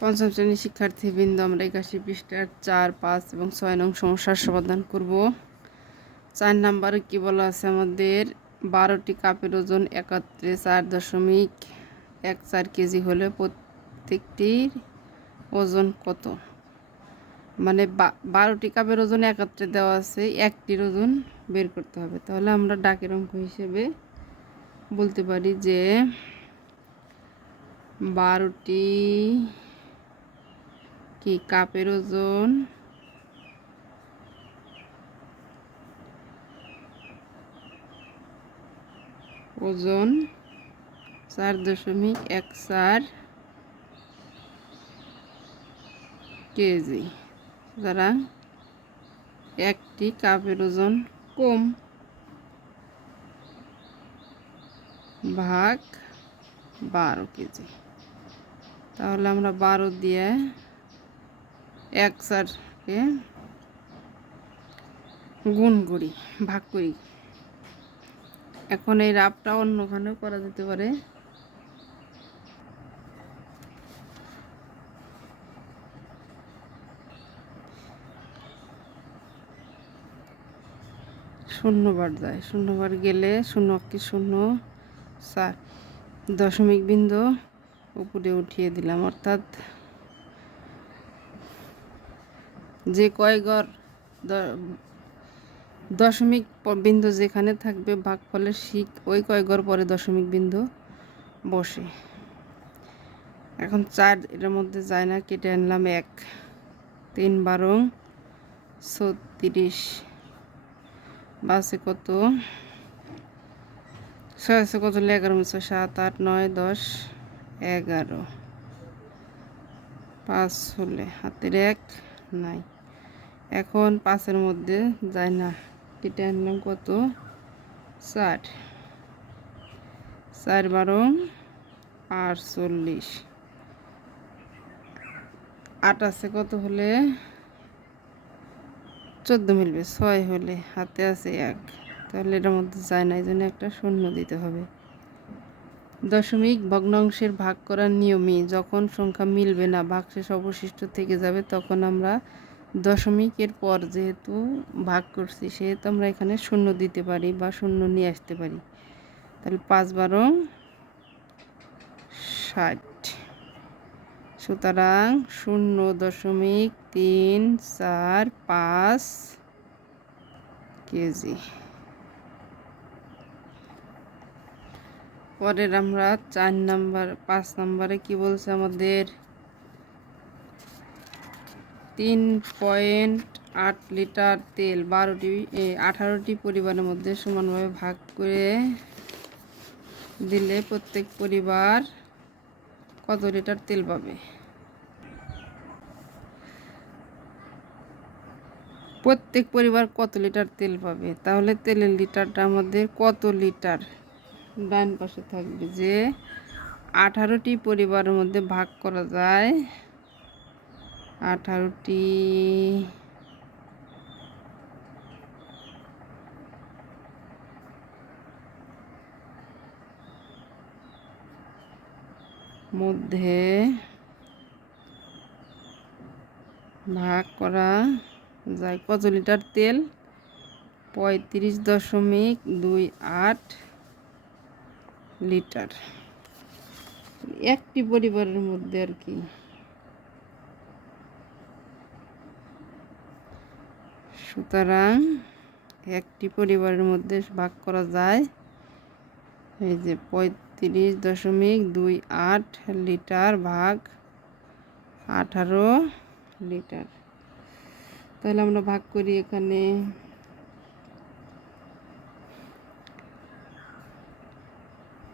পঞ্চম শ্রেণীর শিক্ষার্থীবৃন্দ, আমরা 81 পৃষ্ঠার 4, 5 এবং 6 নং সমস্যার সমাধান করব। 4 নম্বরে কি বলা আছে আমাদের, 12টি কাপের ওজন একত্রে 4.14 কেজি হলে প্রত্যেকটির ওজন কত? মানে 12টি কাপের ওজন একত্রে দেওয়া আছে, একটির ওজন বের করতে হবে। তাহলে আমরা ডাকের অঙ্ক হিসেবে বলতে পারি যে 12টি কি কাপের ওজন ওজন 4.14 কেজি, সুতরাং একটি কাপের ওজন কম ভাগ 12 কেজি। তাহলে আমরা 12 দিয়ে 1/4কে গুণ করি, ভাগ করি। এখন এই রাফটা অন্যখানেও করা যেতে পারে। শূন্যবার যায়, শূন্যবার গেলে 0 কি 0, 4 দশমিক বিন্দু উপরে উঠিয়ে দিলাম, অর্থাৎ যে কয় ঘর দশমিক বিন্দু যেখানে থাকবে ভাগফলের শিক ওই কয় ঘর পরে দশমিক বিন্দু বসে। এখন 4 এটার মধ্যে যায় না, কেটে আনলাম 1, 3 12 36, বাসে কত 6 কত 11, 7 8 9 10 11, 5 হলে হাতের 1 নাই। এখন 5-এর মধ্যে যায় না, কেটে আনলাম কত 4, 4 12 48, 8 আছে কত হলে 14 মিলবে, 6 হলে হাতে আছে 1, তাহলে এটার মধ্যে যায় না, এই জন্য একটা শূন্য দিতে হবে। দশমিক ভগ্নাংশের ভাগ করার নিয়মই যখন সংখ্যা মিলবে না, ভাগশেষ অবশিষ্ট থেকে যাবে, তখন আমরা দশমিকের পর যেহেতু ভাগ করছি সেহেতু আমরা এখানে শূন্য দিতে পারি বা শূন্য নিয়ে আসতে পারি। তাহলে 5 12 60, সুতরাং 0.345 কেজি। পরের আমরা 5 নম্বরে কি বলছে আমাদের, 3.8 লিটার তেল 18টি পরিবারের মধ্যে সমানভাবে ভাগ করে দিলে প্রত্যেক পরিবার কত লিটার তেল পাবে? প্রত্যেক পরিবার কত লিটার তেল পাবে? তাহলে তেলের লিটারটা আমাদের কত লিটার ডান পাশে থাকবে, যে 18টি পরিবারের মধ্যে ভাগ করা যায়, 18টি মধ্যে ভাগ করা যায় কত লিটার তেল? 35.28 লিটার একটি পরিবারের মধ্যে আর কি। সুতরাং একটি পরিবারের মধ্যে ভাগ করা যায় এই যে 35.28 লিটার ভাগ 18 লিটার। তাহলে আমরা ভাগ করি, এখানে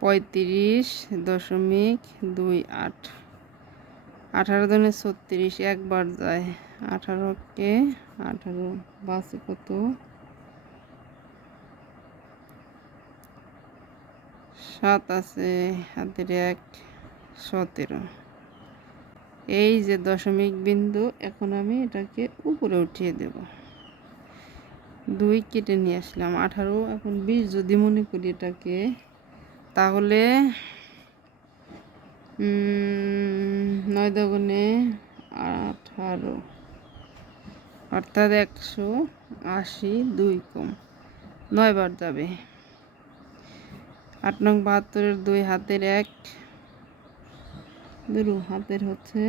35.28, 18 দুনে 36, একবার যায়, 18কে 18, বাসে কত 7 আছে, হাতের 1 17। এই যে দশমিক বিন্দু, এখন আমি এটাকে উপরে উঠিয়ে দেব, 2 কেটে নিয়ে আসলাম, 18, এখন 20 যদি মনে করি এটাকে, তাহলে 9 9 দুগুণে 18 অর্থাৎ 180, 2 কম 9 বার যাবে। 8 নং 72-এর 2 হাতের 1 দুরু হাতের হচ্ছে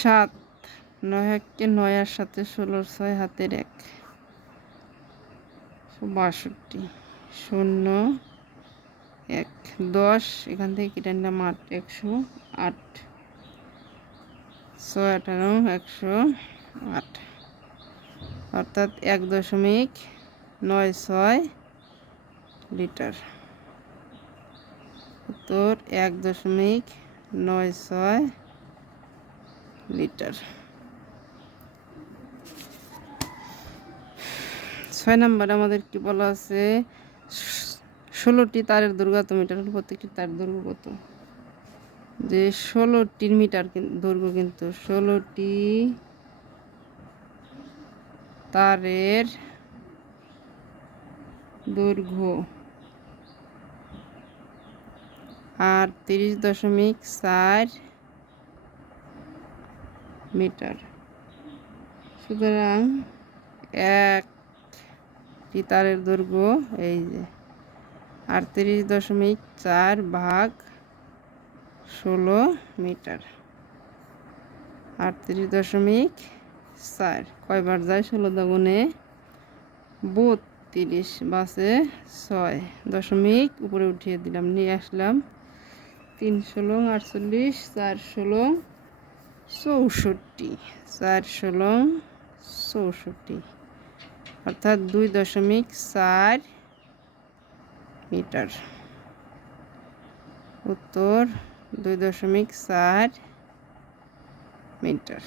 7, 9 1-কে 9 আর 7 16, 6 হাতের 1 62, 0 1 10 এখান থেকে কেটে নিলাম 8, 108, 6 18 108 অর্থাৎ 1.96 লিটার। উত্তর 1.96 লিটার। 6 নম্বর আমাদের কি বলা আছে, 16টি তারের দৈর্ঘ্য কত মিটার, প্রত্যেকটি তারের দৈর্ঘ্য কত, যে 16টির মিটার দৈর্ঘ্য, কিন্তু 16টি তারের দৈর্ঘ্য 38.4 মিটার। সুতরাং একটি তারের দৈর্ঘ্য এই যে 38.4 ভাগ 16 মিটার। 38.4 কয়বার যায়, 16 দুগুণে 32 বাসে 6 দশমিক উপরে উঠিয়ে দিলাম, নিয়ে আসলাম 3 16 48, 4 16 64, 4 16 64 অর্থাৎ 2.4 মিটার। উত্তর 2.4 মিটার।